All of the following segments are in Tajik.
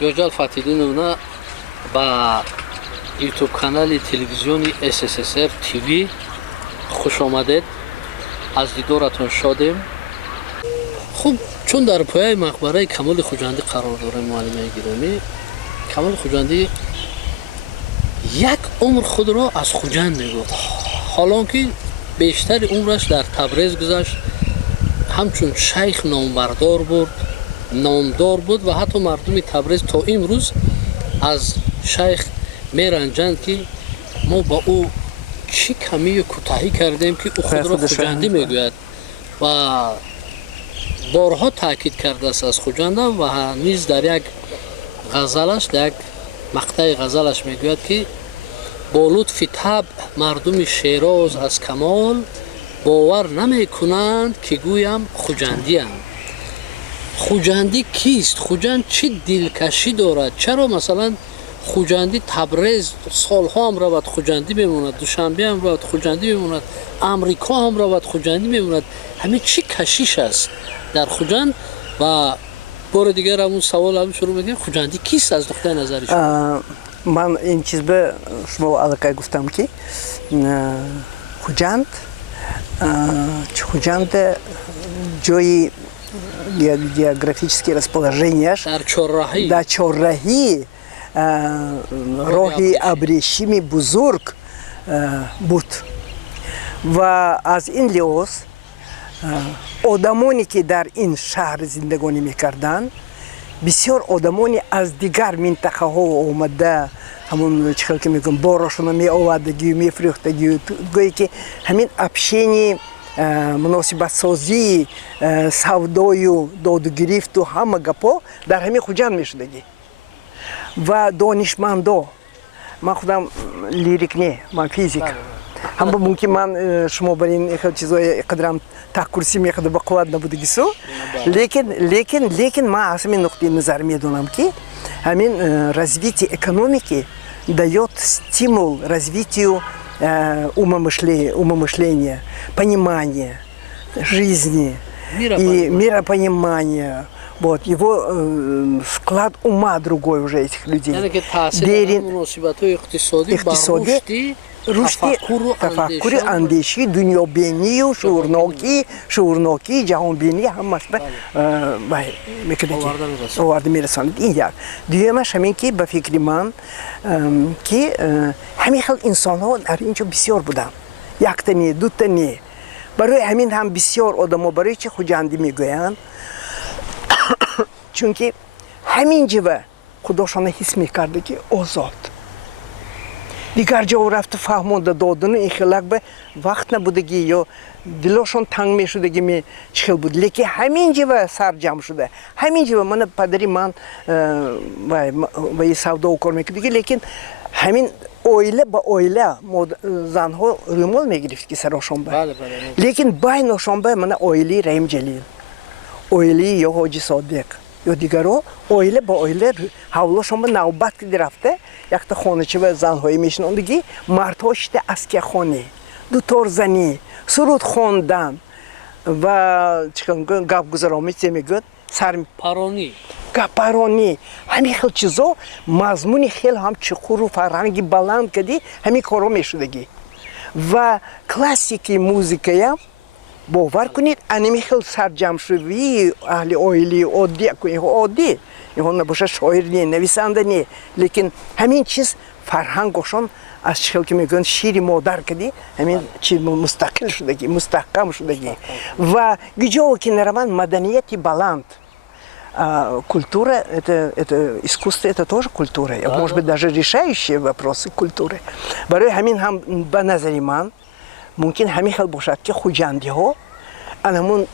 Ёҷал Фатидиновна ба YouTube канали телевизиони СССР ТВ хуш омадед. Аз дидоратон шодем. хуб, чун дар пояи мақбараи Камоли Хуҷандӣ қарор дорем, муаллимаи гиромӣ, Камоли Хуҷандӣ як умр худро аз Хуҷанд мегуфт. ҳолонки бештари умраш дар Табрез гузашт, ҳамчун шайх номдор буд ва ҳатто мардуми Табрез то имрӯз аз шайх меранҷанд, ки мо ба ӯ чӣ камию кӯтаҳӣ кардем, ки ӯ худро Хуҷандӣ мегӯяд ва борҳо таъкид кардааст аз Хуҷанда. ва низ дар як ғазалаш, дар як мақтаи ғазалаш мегӯяд, ки бо лутфи табъ мардуми Шероз аз Камол бовар намекунанд, ки гӯям хуҷандиам. хуҷандӣ кист? хуҷанд чӣ дилкашӣ дорад? чаро масалан хуҷандӣ Табрез солҳо ҳам равад хуҷандӣ мемонад, душанбе ҳам равад хуҷандӣ мемонад, амрико ҳам равад хуҷандӣ мемонад. ҳамин чӣ кашиш аст дар Хуҷанд? ва бори дигар ҳамун савол ҳам шурӯъ мекунем, хуҷандӣ кист аз нуқтаи назари шумо? ман ин чизба шумо аллакай гуфтам, ки Хуҷанд ҷои географические расположенияш дар чорраҳӣ роҳи абрешими бузург буд. ва аз ин лиҳоз одамоне ки дар ин шаҳр зиндагонӣ мекарданд, бисёр одамони аз дигар минтақаҳо омада ҳамун чӣ хел ки мегӯям борошона меовардагию мефрӯхтагию, гӯе ки ҳамин общение, муносибатсозии, савдою додугирифту ҳама гапо дар ҳамин Хуҷанд мешудагӣ. ва донишмандо, ман худам лирик не, ман физик. ҳама мумкин ман шумо бар ин чизои қадрам таҳкурсӣ мехода ба қувват набудагису, лекин ман аз ҳамин нуқтаи назар медонам, ки ҳамин развитие экономики дает стимул развитию умомышления, понимания жизни и миропонимания. Вот, его склад ума другой уже этих людей. рушди тафаккури андешӣ, дунёбинию, шуурнокӣ, ҷаҳонбинӣ ҳамашро оварда мерасонад. ин як. дуюмаш ҳамин ки ба фикри ман, ки ҳамин хел инсонҳо дар ин ҷо бисёр буданд. Якта не, дута не. барои ҳамин ҳам бисёр одамо барои чӣ хуҷандӣ мегӯянд? чунки ҳамин ҷива худошона ҳис мекарда, ки озод. дигар ҷо рафту фаҳмонда додану ин хелак ба вақт набудагӣ ё дилошон танг мешудагӣ чӣ хел буд. лекин ҳамин ҷива сарҷамъ шуда, ҳамин ҷива мана падари ман ба ин савдо кор мекардагӣ, лекин ҳамин оила ба оила занҳо рӯмол мегирифт ки сарошонба. лекин байношонба мана оилаи Раим Ҷалил, оилаи ё Ҳоҷи Содиқ ё дигаро, оила ба оила ҳавлошон ба навбат ки рафта якта хоначава занҳои мешинондагӣ, мардҳо шида аскерхонӣ, дуторзанӣ, суруд хондан ва гапгузаромӣ мегӯяд гапаронӣ, ҳамин хел чизо мазмуни хел ҳам чуқуру фарҳанги баланд кади ҳамин корҳо мешудагӣ. ва классики музикаям бовар кунед, анами хел сарҷамъшувии аҳли оилаи оддӣ, инҳо набоша шоир не, нависанда не, лекин ҳамин чиз фарҳангошон аз чӣ хел ки мегӯянд шири модар кади ҳамин чи мустақил шудагӣ, мустаҳкам шудагӣ. ва гиҷово ки нараванд маданияти баланд. Культура это искусство, это тоже культура. Может быть, даже решающие вопросы культуры. Барои ҳамин ҳам ба назари ман мумкин ҳамин хел бошад, ки хуҷандиҳо анамун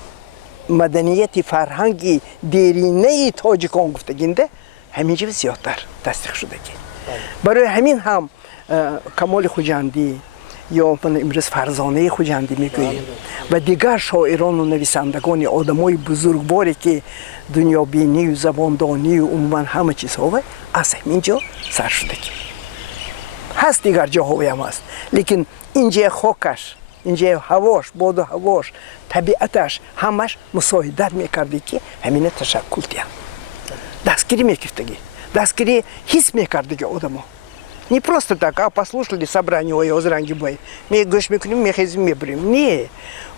маданияти фарҳанги деринаи тоҷикон гуфтагинда ҳамин ҷива зиёдтар тасдиқ шудагӣ. барои ҳамин ҳам Камоли Хуҷандӣ ё имрӯз Фарзонаи Хуҷандӣ мегӯем ва дигар шоирону нависандагони одамои бузургворе ки дунёбинию, забондонию умуман ҳама чизҳова аз ҳамин ҷо сар шудагӣ. ҳаст дигар ҷоҳоям ҳаст, лекин ин ҷои хокаш, ин ҷои ҳавош, боду ҳавош, табиаташ ҳамаш мусоидат мекарди, ки ҳамина ташаккул диҳад, дастгирӣ мекифтагӣ. дастгирӣ ҳис мекард дига одамо. Не просто так, послушали собрание, ой, озранги бой. Мы гӯш мекунем, мехезим, мебурем. Не.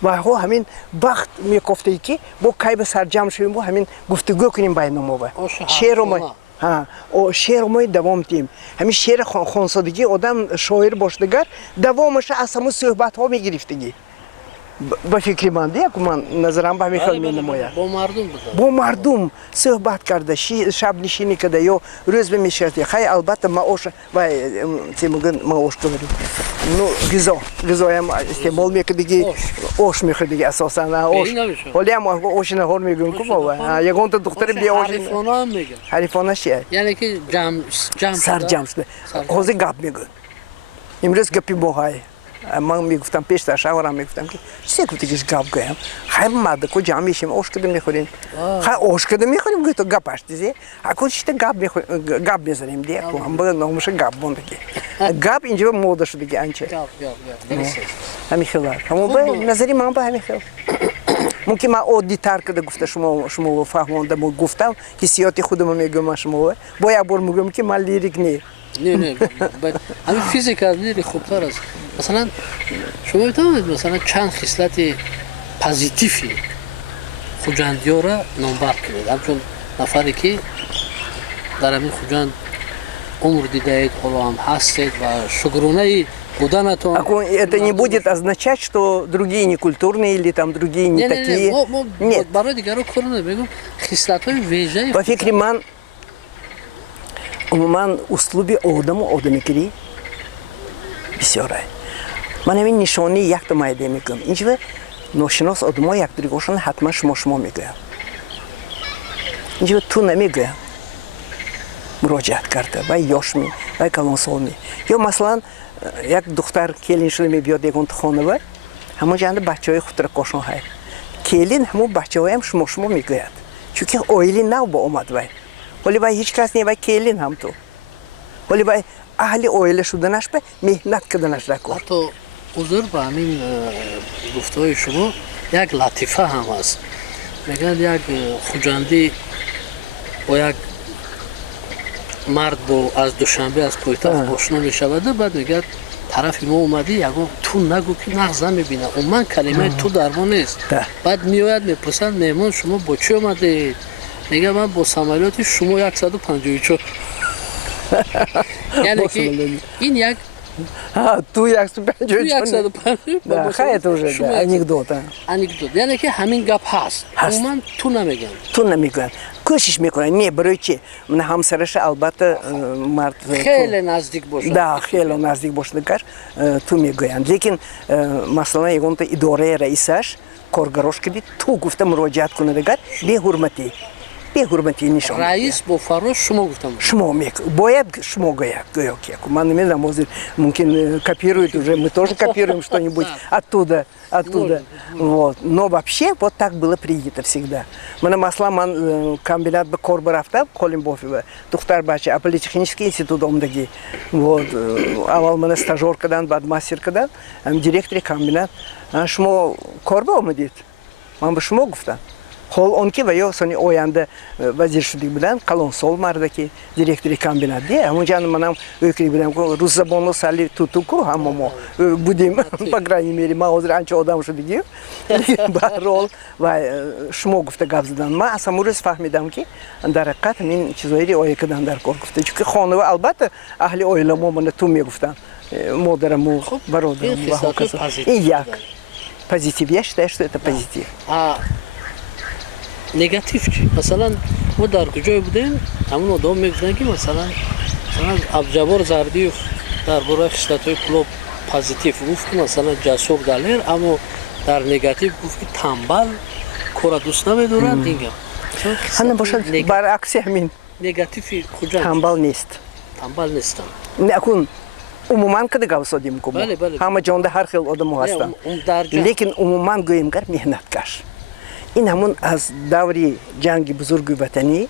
Ва ҳамин бахт мекофтаи ки бо кайба сарҷам шавем, бо ҳамин гуфтугӯ кунем байномова. Шеърумой. Шеърумой давом дем. Ҳамин шеъри хонсодагӣ одам шоир бошдагар давомаша аз ҳамун суҳбатҳо мегирифтагӣ. ба фикри ман як ман назарам ба ҳамин хел менамояд. Бо мардум суҳбат карда, шабнишинӣ карда ё рӯз мешарти. Хай албатта маош ва чемуган маош говорим. Ну ғизоям истеъмол мекардагӣ, ош мехӯрдагӣ асосан. Ҳолиам ошина ҳор мегӯм ку бова. Ягонта духтари беош. Ҳарифона чия? Яъне ки сарҷам шуда. Ҳозир гап мегӯ. Имрӯз гапи моҳай. Ман мегуфтам пештар шаварам мегуфтам ки чизе гуфти ки гап гӯям. Хай марда ку ҷамъ мешем ош када мехӯрем. Хай ош када мехӯрем гӯто гапаш дизе. Аку чита гап мезанем де. Ҳамба номуша гап мондаги. Гап инҷа мода шудаги анча. Ҳамин хела. Ҳамо ба назари ман ба ҳамин хел. Мумкин ман оддитар када гуфта шумо фаҳмонда гуфтам ҳиссиёти худам мегӯям шумо. Бо як бор мегӯям ки ман лирик не. Не, ҳамин физика лирик хубтар аст. Масалан, шумо метавонед масалан чанд хислати позитиви хуҷандиёра номбар кунед. Ҳамчун нафаре ки дар ҳамин хуҷанд умр дидаед, ҳоло ҳам ҳастед ва шукрунаи буданатон. Это не будет означать, что другие не культурные или там другие не такие. Нет. Барои дигаро кор намегӯм. Хислатҳои вежаи. Ба фикри ман умуман услуби одаму одамигирӣ бисёрай. Ман ҳамин нишони якта майда мегӯям. Инҷа ношинос одамҳо якдигошон ҳатман шумо мегӯям. Инҷа ту намегӯям. муроҷиат карда вай ёшми вай калонсолми ё масалан як духтар келин шуда мебиёд ягонта хонава ҳамон ҷанда бачаҳои худро кошон ҳай келин ҳамон бачаҳоям шумо мегӯяд чунки оили нав ба омад вай ҳоли вай ҳеҷ кас не вай келин ҳам ту ҳоли вай аҳли оила шуданаш ба меҳнат карданаш дакор ҳатто узр ба ҳамин гуфтаҳои шумо як латифа ҳам ҳаст мегӯяд як хуҷандӣ бо як мард бо аз душанбе аз пойтахт ошно мешавада баъд мегӯяд тарафи мо омадӣ ягон ту нагӯ ки нағз намебина умуман калимаи ту дар мо нест баъд меояд мепурсанд меҳмон шумо бо чӣ омадед мегӯям ман бо самолёти шумо 154 яъне ки ин як ту 154 хай это уже анекдот яъне ки ҳамин гап ҳаст умуман ту намегӯям ту намегӯям кӯшиш мекунад не барои чи мана ҳамсараша албатта мард хеле наздик бошад да хеле наздик бошадагар ту мегӯянд лекин масалан ягонта идораи раисаш коргарош кади ту гуфта муроҷиат кунадагар беҳурматӣ нишон раис бо фарош шумо гуфтам шумо бояд шумо гӯё ки ман намедонам ҳозир мумкин копируют уже мы тоже копируем что-нибудь оттуда вот но вообще вот так было принято всегда мана масалан ман комбинат ба кор рафтам қолимбофова духтар бача политехнический институт омдагӣ вот аввал мана стажёр кардан баъд мастер кардан директори комбинат шумо кор ба омадед ман ба шумо гуфтам ҳол он ки ва ё сони оянда вазир шудик буданд қалонсол марда ки директори комбинат де ҳамон ҷанд манам ӯкри будам рӯззабону сали тутуку ҳама мо будем по крайней мере ман ҳозир анча одам шудагӣ баҳрол ва шумо гуфта гап задан ман аз ҳамон рӯз фаҳмидам ки дар ҳақиқат ҳамин чизҳои риоя кардан дар кор гуфта чунки хонава албатта аҳли оиламо мана ту мегуфтанд модараму бародараму ва ҳоказо ин як позитив я считаю что это позитив негатив чи масалан мо дар куҷое будем ҳамон одам мегуфтанд ки масалан абҷабор зардиев дар бораи хислатҳои пуло позитив гуфт ки масалан ҷасур далер аммо дар негатив гуфт ки тамбал кора дӯст намедорад ин гап ҳана бошад баръакси ҳамин негативи хуҷанд тамбал нестам акун умуман када гап зодем ку ҳама ҷонда ҳар хел одамо ҳастанд лекин умуман гӯем гар меҳнаткаш ин ҳамун аз даври ҷанги бузурги ватанӣ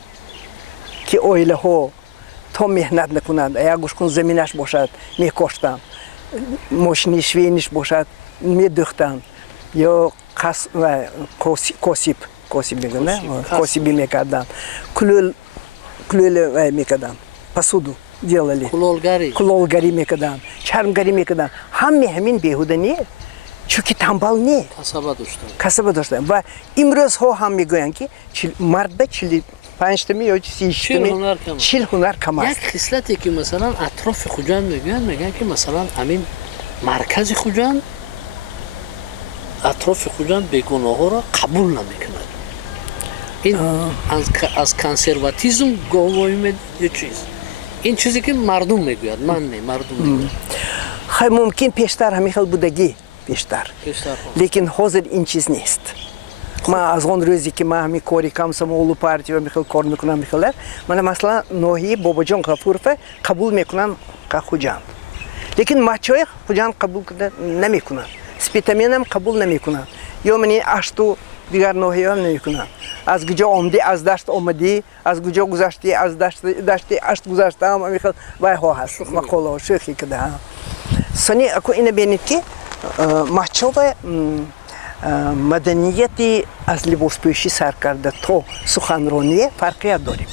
ки оилаҳо то меҳнат накунанд як гӯшкун заминаш бошад мекоштанд мошини швейниш бошад медӯхтанд ё косиб мегӯянд косибӣ мекарданд кулӯл клюли мекадан, посуду делали. Кулолгари мекадан, чармгари мекадан. Хамин бехуда не, чуки тамбал не. Касаба доштан. Ва имроз хо хам мегоян ки мард ба чили панчтами ё сиштами чил хунар кам аст. Як хислате ки масалан атрофи Хуҷанд мегӯянд ки масалан амин маркази Хуҷанд атрофи Хуҷанд бегуноҳоро қабул намекунад. ин аз консерватизм говои ё чиз. ин чизе ки мардум мегӯяд, ман не мардум мегӯяд. Хай мумкин пештар ҳамин хел будагӣ пештар. Лекин ҳозир ин чиз нест. Ман аз он рӯзе ки ман ҳамин кори комсомолу партия ва михел кор мекунам михелар, мана масалан ноҳияи Бобоҷон Ғафурова қабул мекунанд ка Хуҷанд. Лекин мачои Хуҷанд қабул намекунанд. Спитаменам қабул намекунанд. Ё мани ашту дигар ноҳияам намекунанд. Аз куҷо омдӣ, аз дашт омадӣ, аз куҷо гузаштӣ, аз дашти ашт гузаштаам, михел вайҳо ҳаст, мақолаҳо шӯхӣ кадаам. Сони аку ина бинед ки мачова маданияти аз либоспӯшӣ сар карда то суханроние фарқият дорем.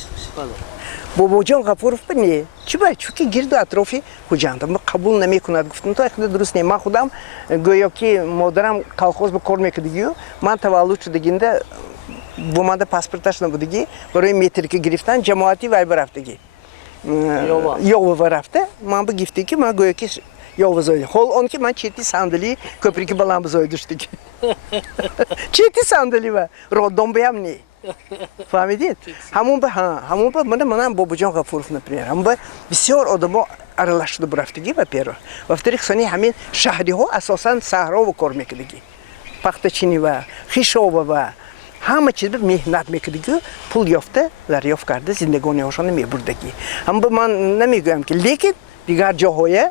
Бобоҷон Ғафуров не чиба чунки гирду атрофи Хуҷанд қабул намекунад. Гуфтам то ихда дуруст не. Ман худам гӯё ки модарам колхоз ба кор мекардагию, ман таваллуд шудагинда бумада паспорташ набудагӣ, барои метрика гирифтан ҷамоати вай барафтагӣ. Ёва рафта, ман ба гифтӣ ки ман гӯё ки ёва зоида. Ҳол он ки ман чети сандали көприки баланд бизоида шудагӣ. Чети сандали ва роддом биям не. Фаҳмидед? Ҳамон ба манам Бобоҷон Ғафуров например, ҳамон ба бисёр одамо аралаш шуда бурафтагӣ ва перо. Вафтари сони ҳамин шаҳриҳо асосан саҳрово кор мекардагӣ. Пахтачинӣ ва хишова ва ҳама чиз ба меҳнат мекардагӣ, пул ёфта, дарёфт карда зиндагониҳошонро мебурдагӣ. Ҳамон ба ман намегӯям ки лекин дигар ҷоҳое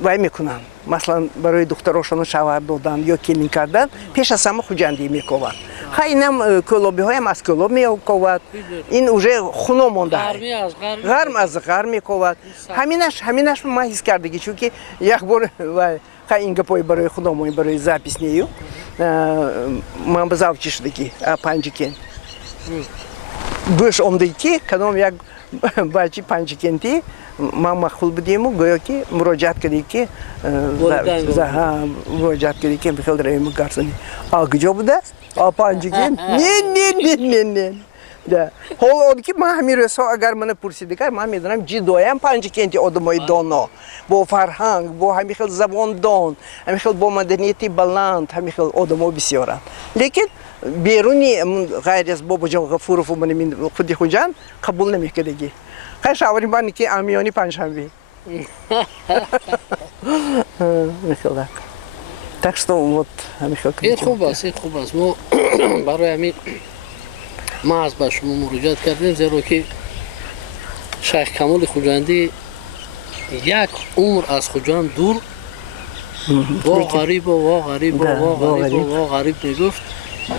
вай мекунанд. Маслан барои духтарошон шавар додан ё келин кардан пеш аз ҳама хуҷандӣ мекованд. Ха инам кӯлобиҳоям аз кӯлоб мековад. Ин уже хуно мондааст. Ғарм аз ғар мековад. Ҳаминаш ман ҳис кардагӣ, чунки як бор вай ха ин гапои барои худо мои барои запис нею. Ман ба завчи шудагӣ панҷикен. Гӯш омдагӣ ки кадом як бачи панҷикентӣ ман махул будему гӯё ки муроҷиат кардӣ ки муроҷиат кардӣ ки Михаил Раимов гарсонӣ. А куҷо будааст? А панҷикен? Не. Ҳол он ки ман ҳамин рӯзҳо агар мана пурсидагар ман медонам ҷидоям панҷикенти одамои доно бо фарҳанг, бо ҳамин хел забондон, ҳамин хел бо маданияти баланд, ҳамин хел одамо бисёранд. Лекин беруни ғайр аз Бобоҷон Ғафурову худи Хуҷанд қабул намекардагӣ. Хай шавари ман ки амиёни панҷшанбе. Так что вот ҳамин хел. Хуб аст. Мо барои ҳамин маҳз ба шумо муроҷиат кардем, зеро ки Шайх Камоли Хуҷандӣ як умр аз Хуҷанд дур во ғарибо мегуфт.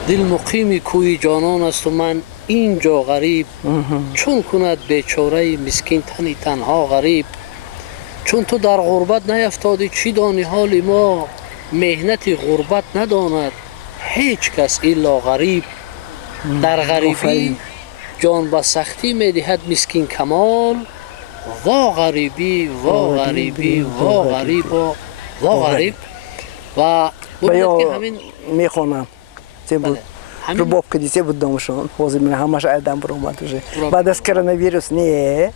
Дил муқими кӯи ҷонон асту ман ин ҷо ғариб, чун кунад бечораи мискин тани танҳо ғариб. Чун ту дар ғурбат наяфтодӣ, чӣ донӣ ҳоли мо, меҳнати ғурбат надонад ҳеҷ кас илло ғариб. Дар ғарибӣ ҷон ба сахтӣ медиҳад мискин камол. Во ғарибӣ, во ғариб. Ва ҳамин мехонам. Рубоб кади се буд домашон. Ҳозир мена ҳамаш айдан буромад уже. Баъд аз коронавирус не.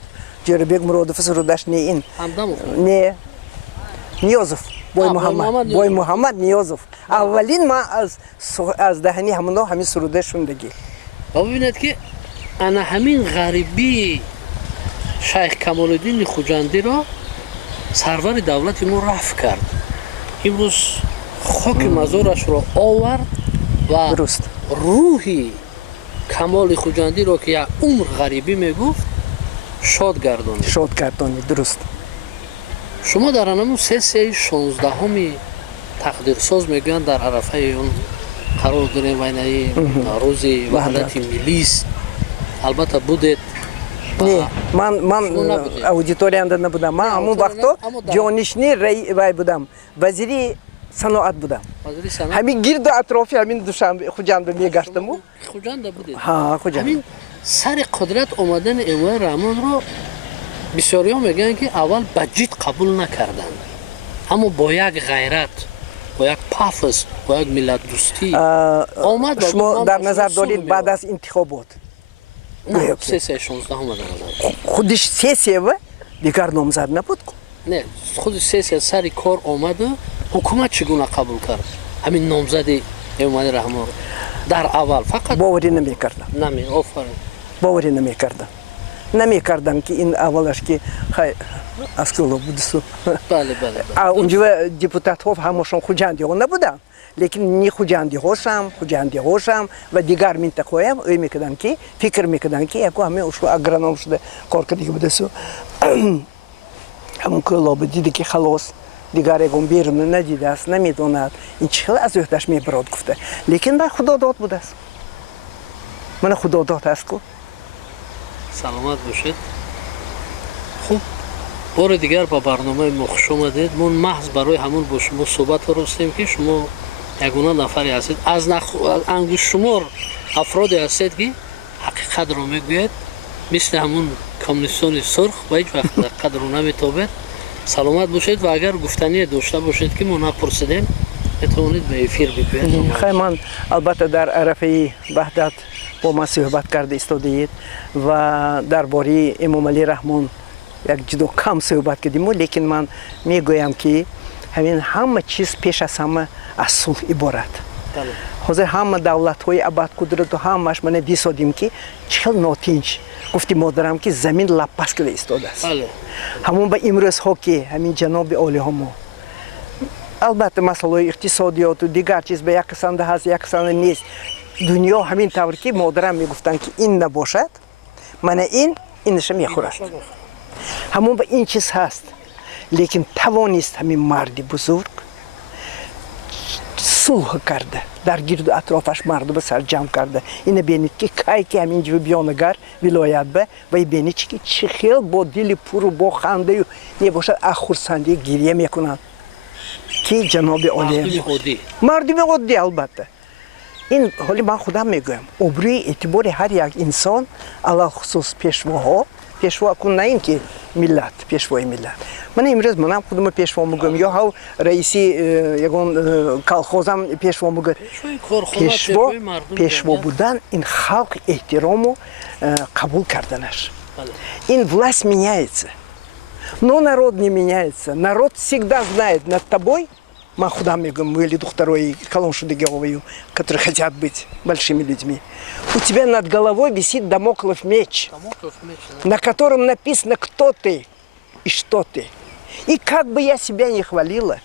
Ҷӯрабек Муродов сурудаш не ин. Не. Ниёзов. Бой Муҳаммад Ниёзов. Аввалин ман аз даҳани ҳамоно ҳамин суруда шундагӣ. Ва бибинед ки ана ҳамин ғарибии Шайх Камолиддини Хуҷандиро сарвари давлати мо рафъ кард. Имрӯз хоки мазорашро овард ва рӯҳи Камоли Хуҷандиро ки як умр ғарибӣ мегуфт шод гардонид. Дуруст. шумо дар анамун сессияи 16-уми тақдирсоз мегӯянд дар арафаи он қарор дорем вайнаи рӯзи ваҳдати миллист. Албатта будед. Не, ман аудиторияда набудам. Ман ҳамун вақто ҷонишини вай будам. Вазири саноат будам. ҳозири санаат Ҳамин гирду атрофи ҳамин Душанбе Хуҷанда мегаштаму. хуҷанда будед. Ҳа, Хуҷанд. ҳамин сари қудрат омадани Эмомали Раҳмонро бисёриҳо мегӯянд ки аввал ба ҷид қабул накарданд, аммо бо як ғайрат, бо як пафос, бо як миллатдӯстӣ омад ва Шумо гуфт, дар «Ман назар ба доред шумо баъд сулҳ аз интихобот. Не, Гӯё ки. сессияи 16 омада назар. Худиш сессиява дигар номзад набуд ку. Не, худи сессия сари кор омаду ҳукумат чӣ гуна қабул кард ҳамин номзади Эмомали Раҳмонро дар аввал фақат Боварӣ намекардам. нами офарин. Боварӣ намекардам. Намекардам ки ин аввалаш ки хай аскуло будусу. Бале, бале, бале. А унҷа депутатҳо ҳамашон хуҷандиҳо набуданд. Лекин ни хуҷандиҳошам, хуҷандиҳошам ва дигар минтақаҳоям ӯй мекарданд ки фикр мекарданд ки яко ҳамин ушу агроном шуда кор кардиги будасу. ҳамон кӯлоба диде ки халос дигар ягон беруна надидааст, намедонад ин чӣ хел аз ӯҳдаш мебарод гуфта. Лекин ба худо дод будааст. Мана худо дод аст ку. саломат бошед. хуб, бори дигар ба барномаи мо хуш омадед. мо маҳз барои ҳамон бо шумо суҳбатро ростем ки шумо ягона нафаре ҳастед. аз ангушшумор афроде ҳастед ки ҳақиқатро мегӯяд, мисли ҳамон коммунистони сурх ва ҳеҷ вақт қадру наметобед. саломат бошед ва агар гуфтание дошта бошед ки мо напурсидем, метавонед ба эфир бигӯед. Хай ман албатта дар арафаи ваҳдат бо ман суҳбат карда истодаед ва дар бораи Эмомали Раҳмон як ҷудо кам суҳбат кардиму, лекин ман мегӯям ки ҳамин ҳама чиз пеш аз ҳама аз сулҳ иборат. ҳозир ҳама давлатҳои абадқудрату ҳамаш мана дисодем ки чӣ хел нотинч. гуфти модарам ки замин лаппас када истодааст. ҳамон ба имрӯзҳо ки ҳамин ҷаноби олиҳомо албатта масъалаҳои иқтисодиёту дигар чиз ба як қисанда ҳаст, як қисанда нест. Дунё ҳамин тавр ки модарам мегуфтанд ки ин набошад, мана иннаша мехӯрад. ҳамон ба ин чиз ҳаст. Лекин тавонист ҳамин марди бузург сулҳ карда, дар гирду атрофаш мардума сарҷамъ карда. Ина бенед ки кай ки ҳамин ҷо биёнагар вилоят ба ва бенед ки чӣ хел бо дили пуру бо хандаю мебошад аз хурсандӣ гирья мекунанд ки ҷаноби олия мардуми оддӣ албатта. ин ҳоли ман худам мегӯям обрӯи эътибори ҳар як инсон алахусус пешвоҳо пешво кун на ин ки миллат пешвои миллат. Ман имрӯз манам худам пешво мегӯям ё ҳав раиси ягон колхозам пешво мегӯяд. Пешво будан ин халқ эҳтирому қабул карданаш. Ин власть меняется, но народ не меняется. Народ всегда знает над тобой. Ман худам мегӯям или духтарои калоншудагиҳоваю, которые хотят быть большими людьми. У тебя над головой висит дамоклов меч, на котором написано, кто ты и что ты. И как бы я себя не хвалила,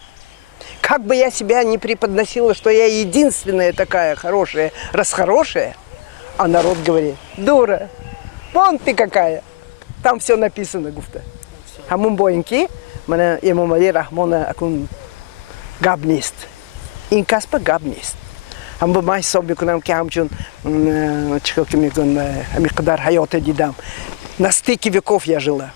как бы я себя не преподносила, что я единственная такая хорошая, расхорошая, а народ говорит: дура, вон ты какая. Там все написано, гуфта. Ҳамон боинки мана Эмомали Раҳмона акун гап нест. Ин каспа гап нест. ҳам ба ман ҳисоб мекунам ки ҳамчун чӣ хел ки мегӯянд ҳамин қадар ҳаёта дидам. На стыке веков я жила.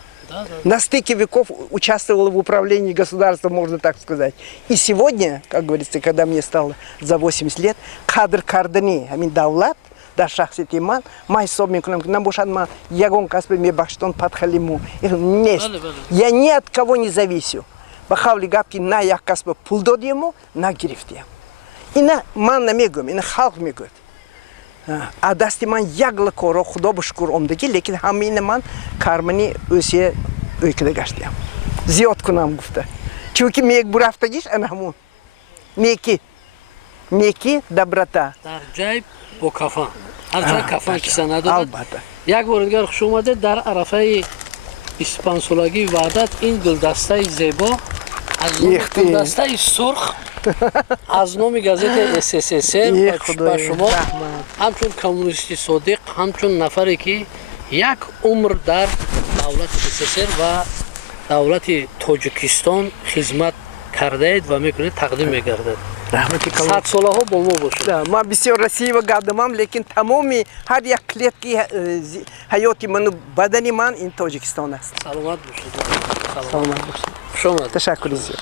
На стыке веков участвовала в управлении государством, можно так сказать. И сегодня, как говорится, когда мне стало за 80 лет, кадр кардани ҳамин давлат дар шахсияти ман ҳисоб мекунам ки набошад ман ягон каспа мебахштон падхалиму нест. Я ни от кого не зависю. Ба хавли гап ки на як каспа пул додиему, на гирифтиям. Ина ман намегӯям, ина халқ мегӯяд. А дасти ман ягла коро худо ба шукр омдагӣ, лекин ҳамина ман кармани ӯсия ӯй када гаштиям. Зиёд кунам гуфта. Чунки мек бурафтагиш ана ҳамон. Неки доброта. Дар ҷайб бо кафан. Ҳар ҷай кафан киса надорад. Албатта. Як бор дигар хуш омадед дар арафаи 25-солагии ваҳдат ин гулдастаи зебо аз гулдастаи сурх аз номи газети СССР ба шумо ҳамчун коммунисти содиқ, ҳамчун нафаре ки як умр дар давлати СССР ва давлати Тоҷикистон хизмат кардаед ва мекунед тақдим мегардад. Садсолаҳо бо мо бошед. Ман бисёр расива гардамам, лекин тамоми ҳар як клетки ҳаёти ману бадани ман ин Тоҷикистон аст. Саломат бошед. Саломат бошед. Хуш омадед. Ташаккури зиёд.